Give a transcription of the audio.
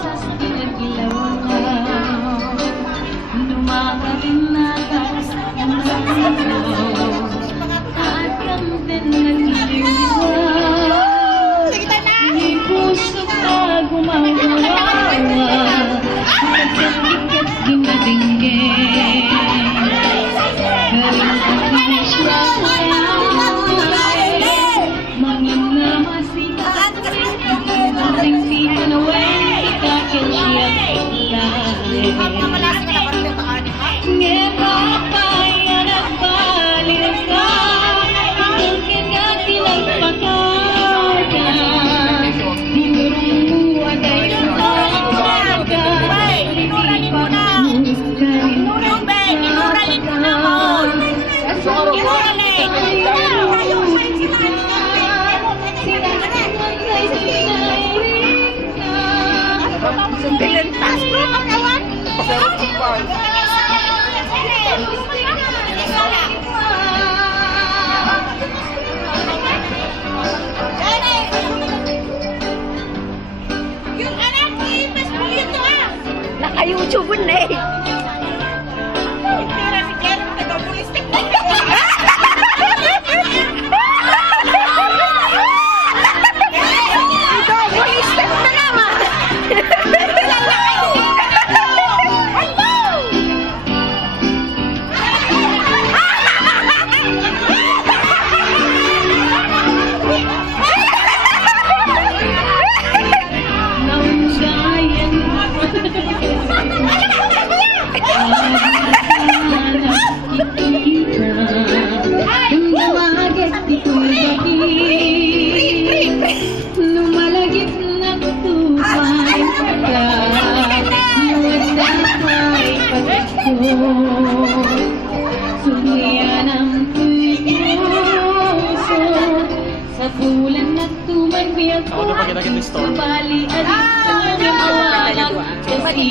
rosas pinaglawan, lumakarin na kasanaw, at kang din nagliliwan. Di puso ka gumagawa, nagkakikit ginadinggin. Galing ka siya mga namasikat, dating season away, ikakin siya ngeba kaya nagpalit ka, mungkin nga pinagpakada, di mo aday umaga, Pilintas bro, kawan. Yung anak ni Mas Puyo to ah. Naka-YouTube na eh. Tira si Kero, nag-pulistik. Lumalagit na tupay ka, nuwagdapay pagko, sulian ang puso, sa bulan na tumagbiyak ko, sa bali at isang mawalag kasi